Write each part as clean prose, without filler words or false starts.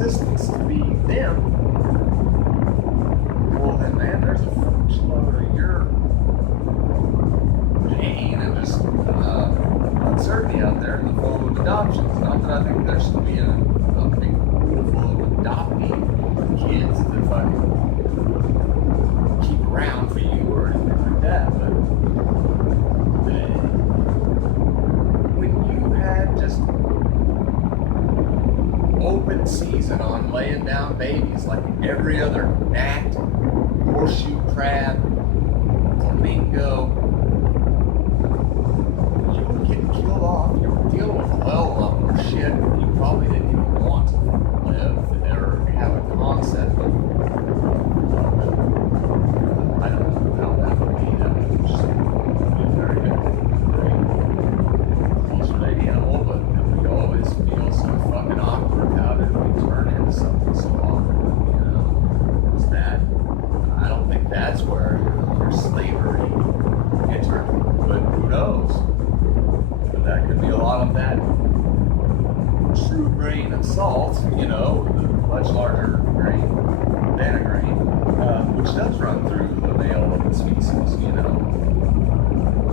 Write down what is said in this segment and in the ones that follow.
existence to be them, well then, man, there's a shitload of your pain and just uncertainty out there in the form of adoptions. Not that I think there should be a big pool full of adopting kids that fucking keep around for you or anything like that, but when you had just open season on laying down babies like every other gnat, horseshoe crab, flamingo, you were getting killed off. You were dealing with a hell of a lot more shit than you probably didn't even want to live or have a concept of. I don't know how that would be. That would just be very good. Close lady animal, but we always feel so fucking awkward. How did we turn into something so awkward? You know, is that? I don't think that's where your slavery entered, but who knows? But that could be a lot of that true grain of salt, you know, the much larger grain than a grain, which does run through the male of the species, you know.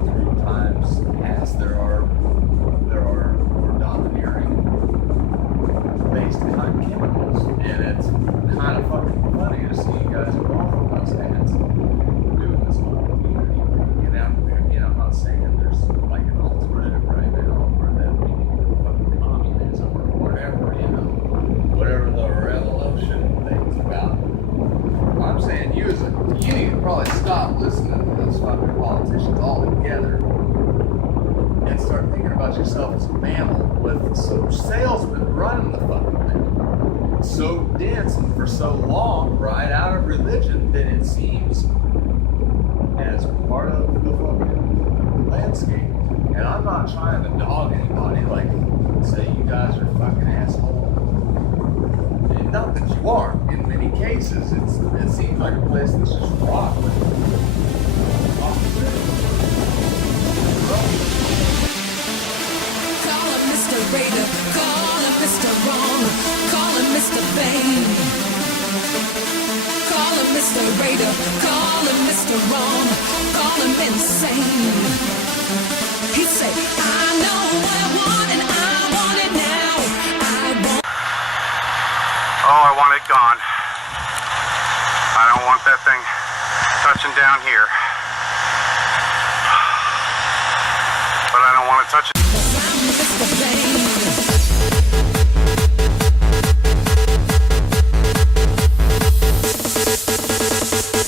Through times past, there are more domineering based on chemicals, and it's kind of fucking funny to see you guys involved in those hands doing this whole community. You know, I'm not saying there's like an alternative right now or that we need fucking communism or whatever, you know, whatever the revolution thing's about. I'm saying you need to probably stop listening to those fucking politicians altogether and start thinking about yourself as a mammal with some salesmen running the fucking thing. So dense and for so long, right out of religion, that it seems as part of the fucking landscape. And I'm not trying to dog anybody, like say you guys are fucking assholes. And not that you aren't. In many cases, it seems like a place that's just rock with Call him Mr. Raider, call him Mr. Wrong, call him Mr. Vain. Call him Mr. Raider, call him Mr. Wrong, call him insane. He said, I know what I want and I want it now. Oh, I want it gone. I don't want that thing touching down here. But I don't want to touch it.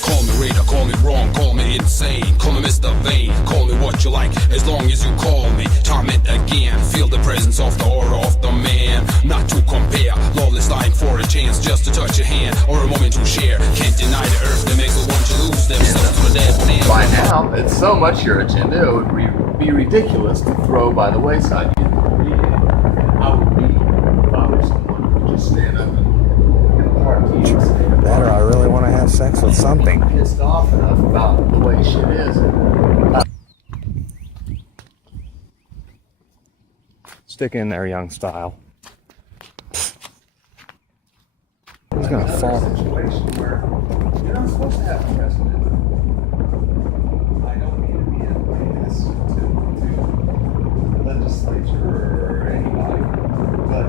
Call me Raider, call me wrong, call me insane, call me Mr. Vain, call me what you like, as long as you call me. Torment again, feel the presence of the aura of the man. Not to compare, lawless dying for a chance just to touch your hand or a moment to share. Can't deny the earth that makes us want to lose themselves to a dead man. By now, it's so much your agenda, it would be ridiculous to throw by the wayside. I would be, if I were someone who would just stand up and party and say, That or I really want to have sex with something. I'm pissed off enough about the way shit is. Stick in there, young style. He's gonna fall. Situation where you're not supposed to have a president. I don't mean to be a witness to the legislature or anybody, but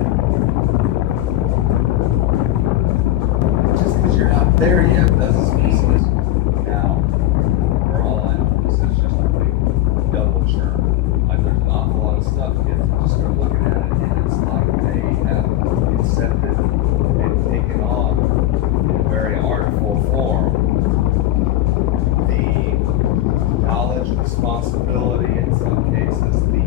just because you're not there yet doesn't mean now, for all I know, this is just like double churn. Like there's an awful lot of stuff kids just start looking at it and it's like they have accepted and taken on in a very artful form the knowledge, responsibility, in some cases the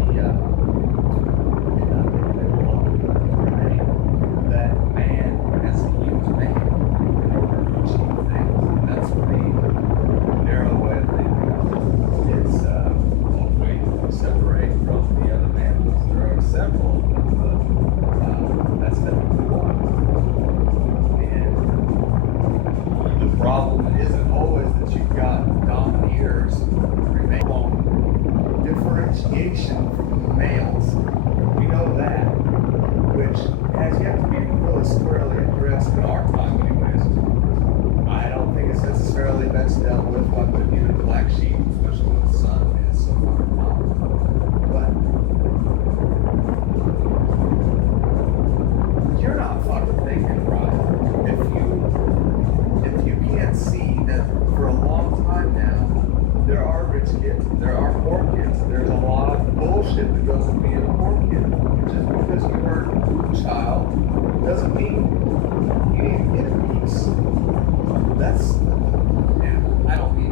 mean, you ain't get a piece. That's, and I don't mean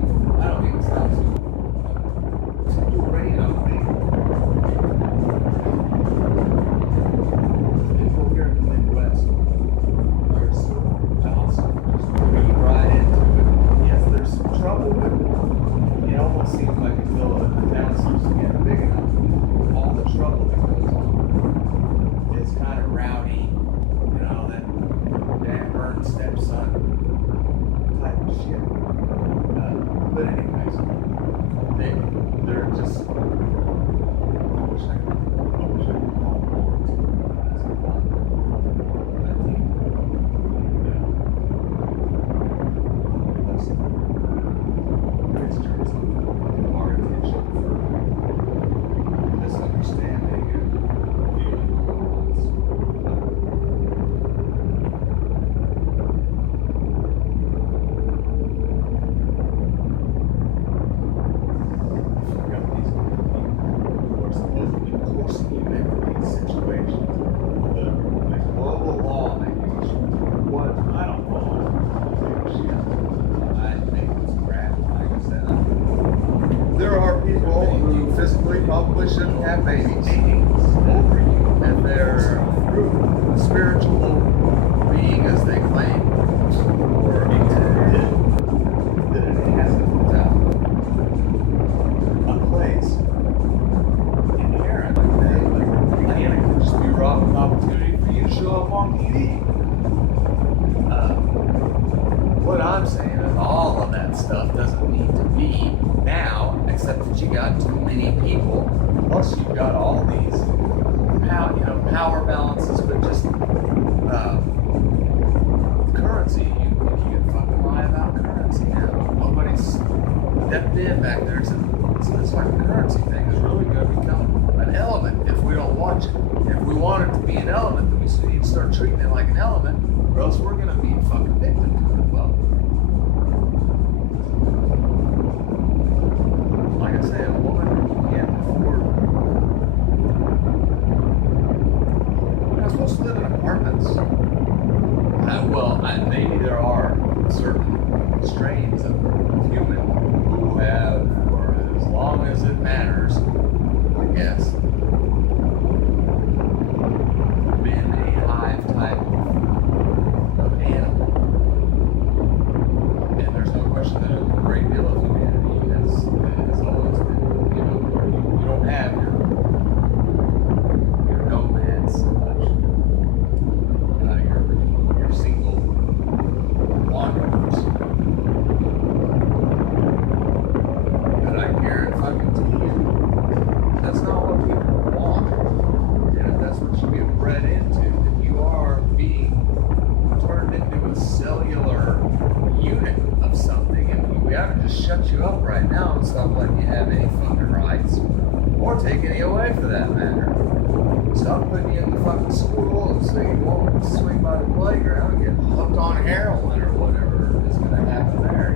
it sounds too rain on me. People here in the Midwest are so docile. Just moving right into it. Yes, there's some trouble, but it almost seems like until the town starts to get big enough, all the trouble that goes on is kind of rowdy, you know, that Dan Burns stepson type of shit. But anyways, they're just. I wish I could call forward to that team. Yeah. It's more attention for misunderstanding and feeling nuance. Got these people who are supposedly forcing you into these situations. The global law making what I don't follow. I think it's crap. Like I said, there are people who physically probably shouldn't have babies over you, and they're spiritual being as they claim, or intended, that it hasn't put out a place inherently there, but again, it could just be an opportunity for you to show up on TV. What I'm saying is all of that stuff doesn't need to be now, except that you got too many people. Plus, you've got all these, power balances, but just currency. You can fucking lie about currency now. Nobody's stepped in back there and said, so this fucking currency thing is really going to become an element if we don't watch it. If we want it to be an element, then we need to start treating it like an element, or else we're going to be fucking victim to it. Well, like I said, a woman can't afford. We're not supposed to live in apartments. Maybe there are certain strains of human who have, for as long as it matters, I guess, been a hive type of animal. And there's no question that a great deal of humanity has always been, where you don't have your nomads so much. Your single wanderers. But I guarantee you, that's not what people want. And if that's what you get bred into, then you are being turned into a cellular unit of something, and we ought to just shut you up right now and stop letting you have any fucking rights, or take any away for that matter. Stop putting you in the fucking school and so you won't swing by the playground and get hooked on heroin or whatever is going to happen there,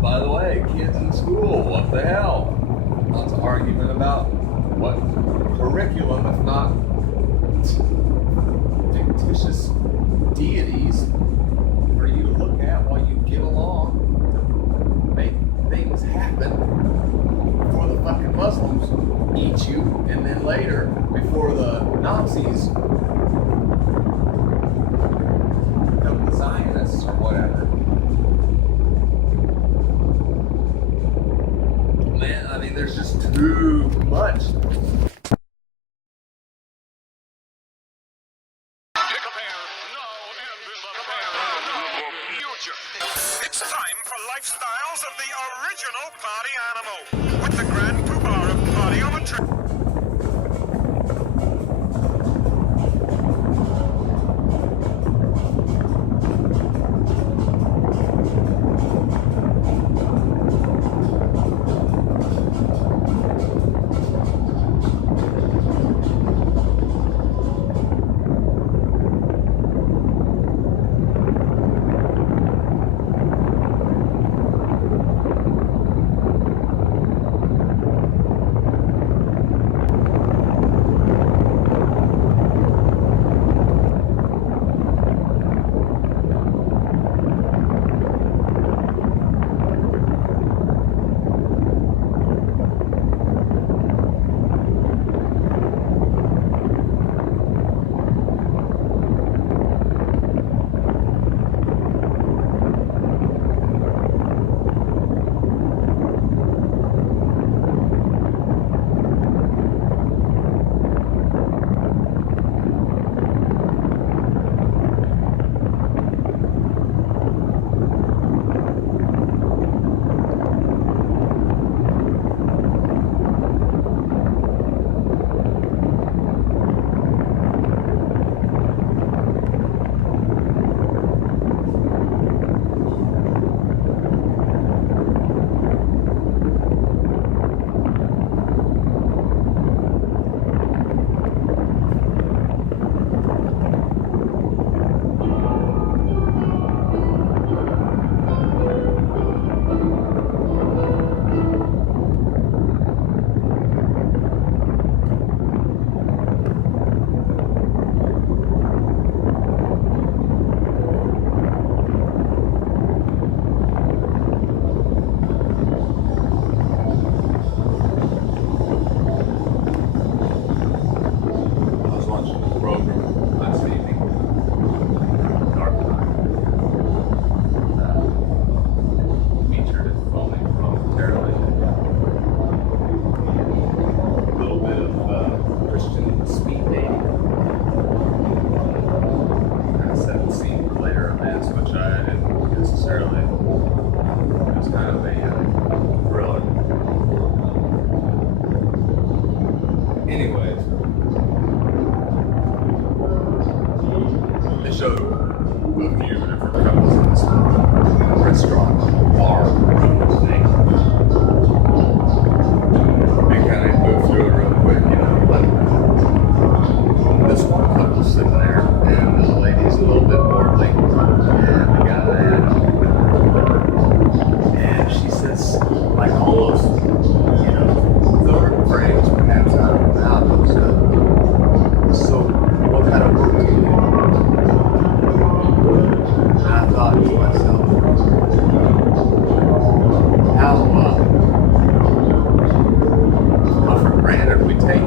By the way, kids in school, what the hell? Lots of argument about what curriculum, if not fictitious deities for you to look at while you get along, make things happen before the fucking Muslims eat you, and then later, before the Nazis become the Zionists or whatever. Man, I mean, there's just too much. It's time for Lifestyles of the Original Party Animal with the Grand Poobah of Pardiometry. They showed a few different couples in this restaurant, bar thing. They kind of moved through it real quick, you know. But this one couple's sitting there, and the lady's a little bit more linked, and the guy, and she says, like almost, you know, third phrase perhaps out of her mouth, so what kind of work do you do? And I thought to myself, how for granted we take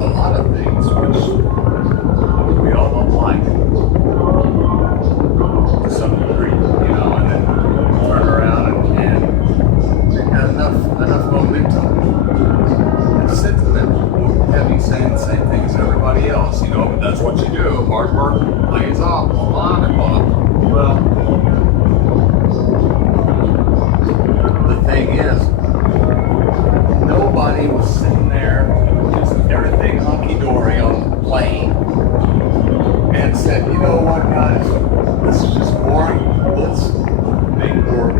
a lot of things which we all don't like to some degree, you know, and then turn around and have enough momentum and sentiment have you saying the same thing as everybody else, you know, but that's what you do. Hard work pays off, on and on. Well, the thing is, nobody was sitting there, just everything hunky-dory on the plane, and said, you know what, guys, this is just boring. Let's make work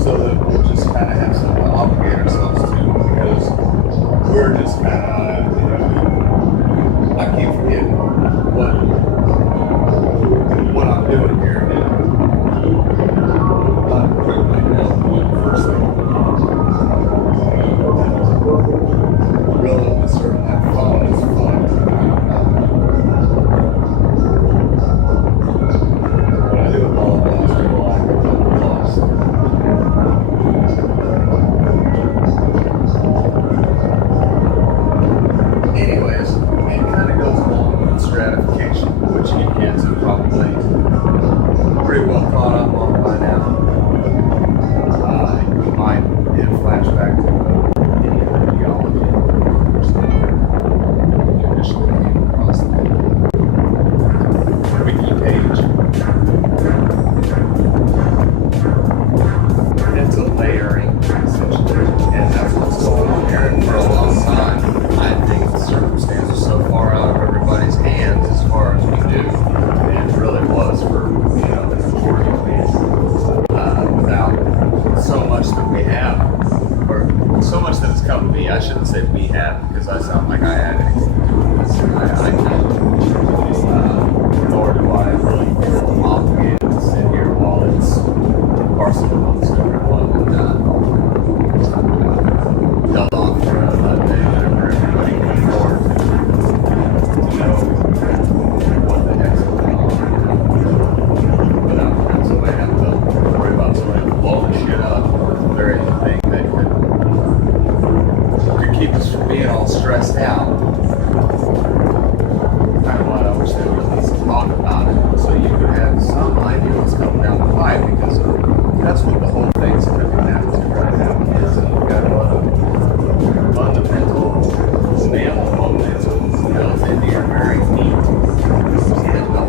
so that we'll just kind of have something to obligate ourselves to, because we're just kind of, you know, I keep forgetting what I'm doing here. You know? Not quickly, first thing. Really, serving that phone is fun. What I do with all of that is relax, lost. Anyways, it kind of goes along with stratification, which you kids are probably pretty well caught up on by now. You might get a flashback to any of the geology or something. You initially came across the wiki page. It's a layering, essentially, and that's what's going on here. And for a long time, I think the circumstances so far out of everybody's hands as far as we do, and it really was for, you know, the majority of without so much that we have, or so much that has come to me. I shouldn't say we have, because I sound like I had anything to do with this. I don't. Nor do I really feel obligated to sit here while it's parcel amongst everyone and held off for a day whenever everybody can afford to know what the heck's going on. Without somebody having to worry about somebody blowing shit up, the very thing that could keep us from being all stressed out. Kind of why I wish they would at least talk about it, so you could have some idea what's coming down the pipe, because that's what the whole thing's coming down to right now, is that you've got a lot of fundamental mammal momentum built into your very feet. And the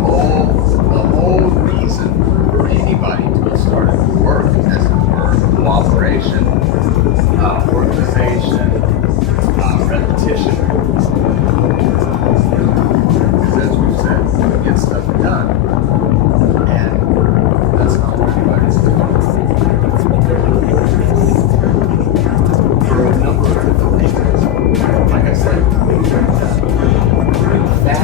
whole reason for anybody to have started to work, as it were, cooperation, organization, repetition, because as we've said, get stuff done. And that's not what anybody's doing. For a number of different reasons. Like I said, that,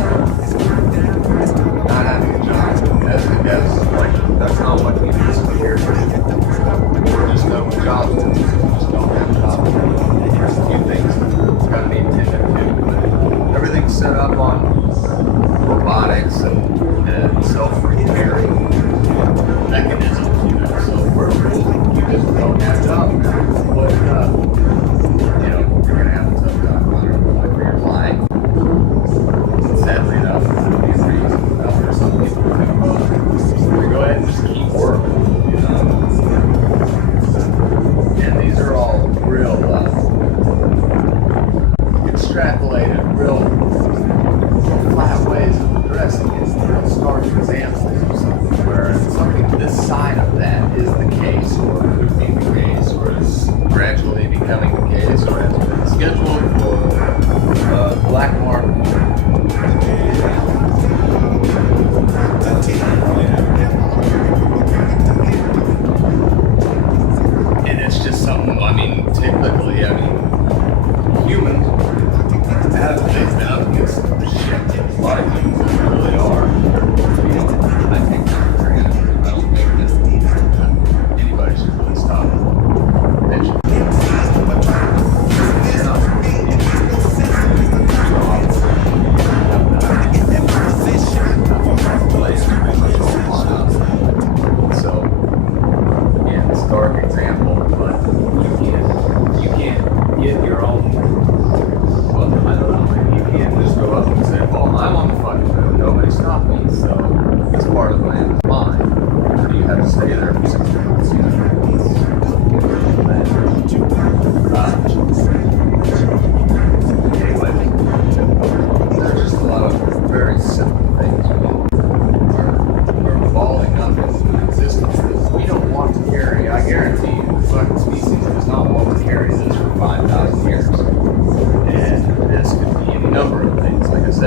not having a job, that's not what we just here. We're just done with jobs, we just don't have jobs. There's a few things that's got to be attended to, but everything's set up on robotics and self-repairing mechanisms, you know, so we're cool. You just don't have jobs now. But, you know, you're going to have a tough time running for your life. Sadly enough, it's going to be a reason for some people to go ahead and just keep working, you know. And these are all real extrapolated, real flat ways of addressing it. Stark examples of something where something this side of that is the case, or could be the case, or is gradually becoming the case, or has been scheduled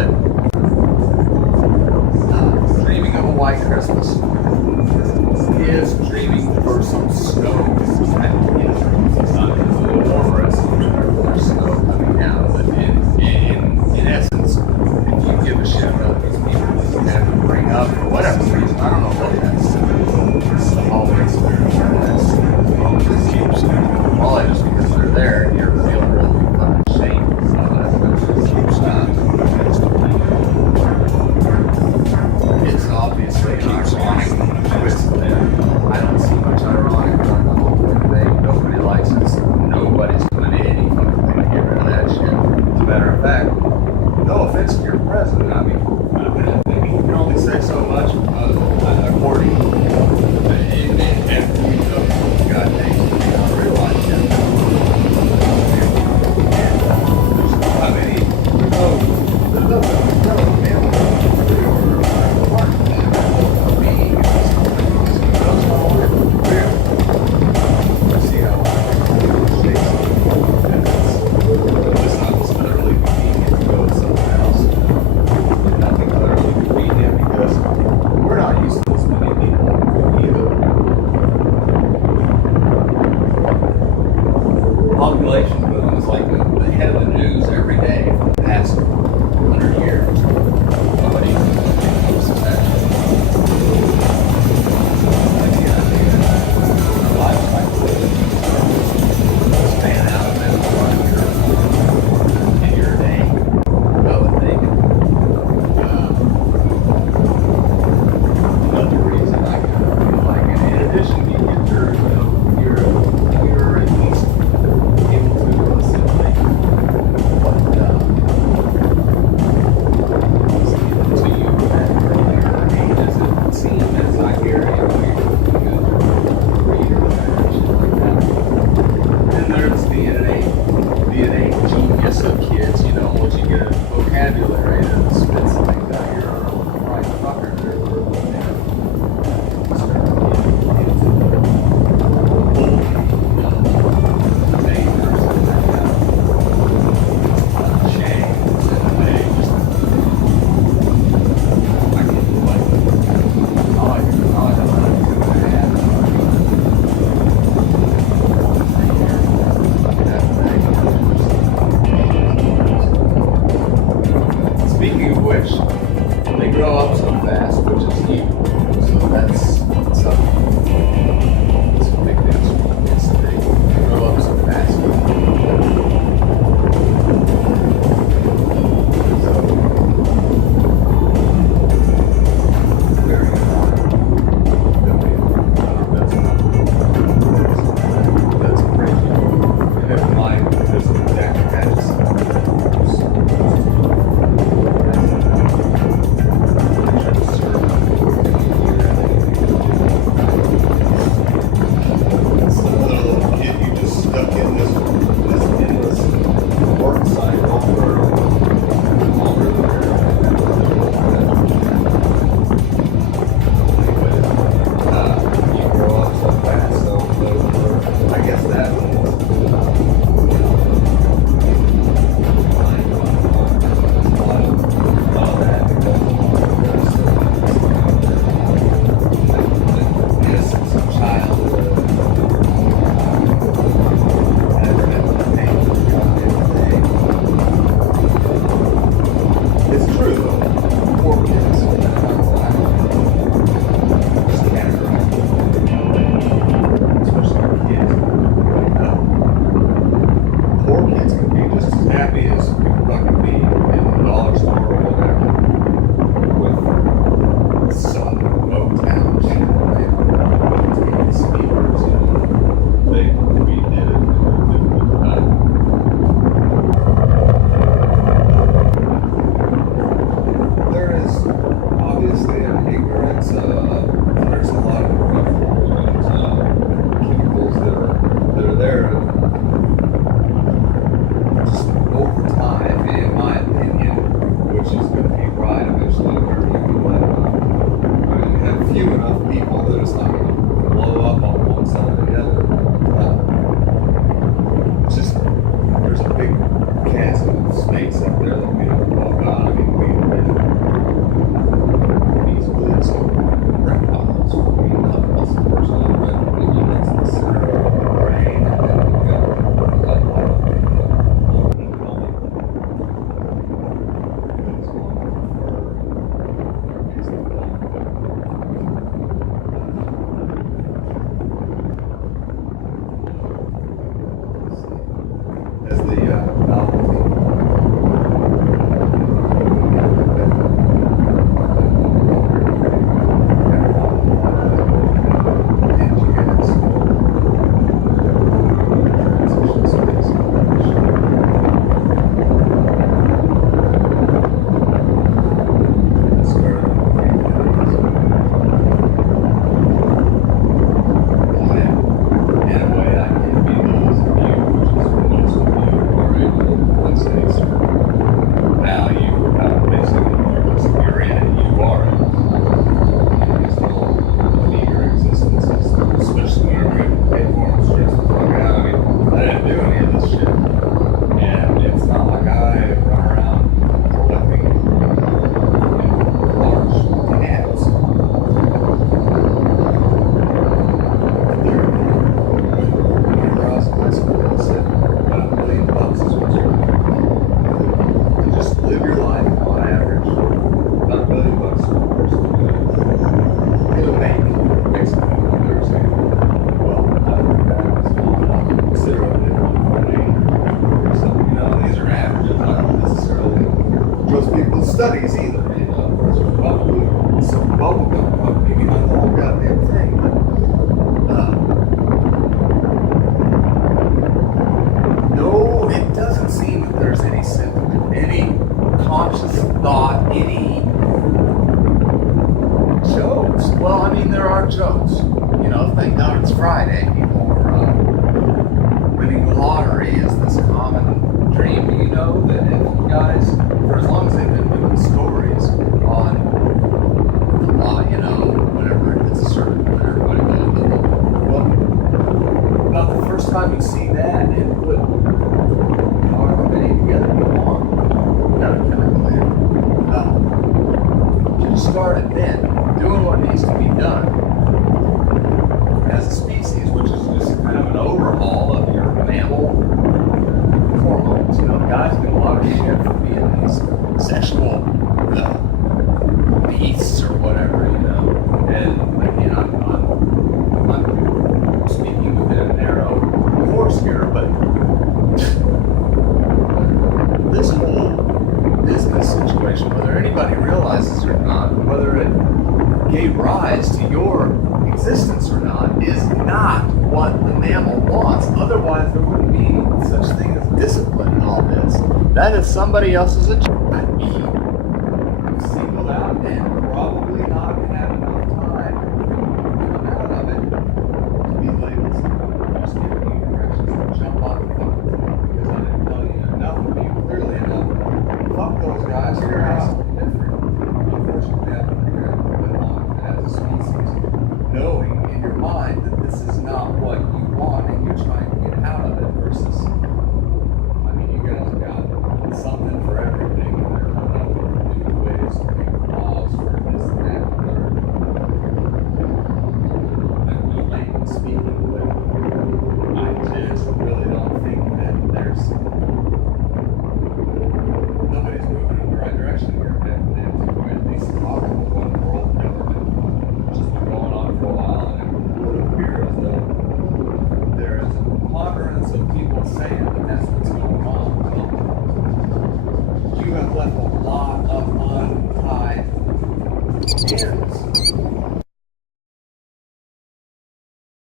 said, dreaming of a white Christmas is dreaming for some snow. It's a little warmer as there's snow coming down, but in essence, if you give a shit about these people that you have to bring up for whatever reason, I don't know what that's. It's the holiday spirit. Well, I just because they're there and you're feeling really fucking ashamed. It's obviously an ironic twist there. I don't see much ironic about the whole thing. Nobody likes it. Nobody's doing any fucking thing to get rid of that shit. As a matter of fact, no offense to your president. I mean, you can only say so much according and God dang, you don't realize that. I mean, there's no population boom is like the head of the news every day for the past 100 years. Nobody knows that. Span out of that in your day. Another thing. Another reason I can feel like it. In addition, you get you're at least able to assimilate what to you at earlier ages and see them as I hear you read or shit like that. And there's the innate genius of kids, you know, once you get a vocabulary that spits like that, you're a right fucker. Speaking of which, they grow up so fast, which is evil. So that's something. It's a big deal. It's they grow up so fast. So it's very important that we that's crazy. Never mind, there's an exact catch. There's a big cast of snakes up there that we don't know about. I mean, we thought any jokes. Well, I mean, there are jokes. You know, thank God it's Friday. People are winning the lottery is this common dream. You know that if you guys, for as long as they've been doing stories on, you know, whatever it is, certain when everybody goes, well, about the first time you see that and put however many together you want, not a chemical in. Just start it then, doing what needs to be done as a species, which is just kind of an overhaul of your mammal hormones. You know, guys do a lot of shit for being these sexual beasts or whatever, you know. And again, I'm speaking within a narrow course here, but this whole business situation, whether anybody realizes it or not, whether it gave rise to your existence or not, is not what the mammal wants. Otherwise, there wouldn't be such thing as discipline in all this. That is somebody else's agenda. I'd be singled out and probably not have enough time to come out of it. These labels just giving you directions to jump on the fucking phone because I didn't tell you enough of you clearly enough. Fuck those guys. Your house is different. Unfortunately, I've been here a little bit longer as a species, knowing in your mind that this is not what you want and you're trying to get out of it versus, I mean, you guys have got something for everything and they're coming up with new ways to make laws for this and that and the third. I'm layman speaking, but I just really don't think that there's nobody's moving in the right direction here. And at least talk of one world government, which has been going on for a while, and it would appear as though there is a preponderance of people saying that that's what's going on. Well, you have left a lot of untied ends.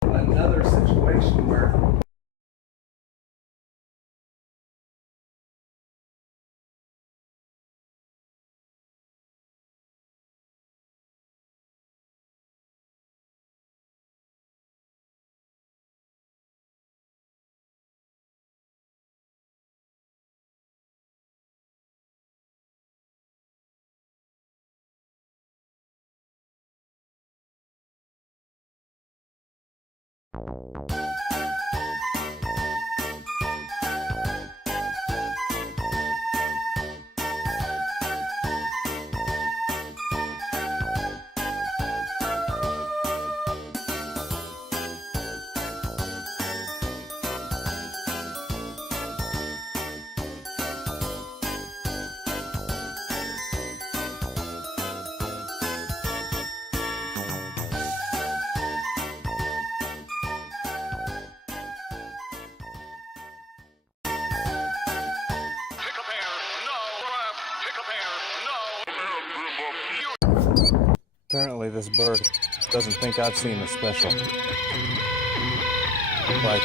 Another situation where Pick a pear, no. Pick a pear, no. Apparently this bird doesn't think I've seen the special. Like,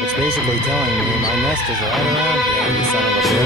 it's basically telling me my nest is right around here, you son of a bitch.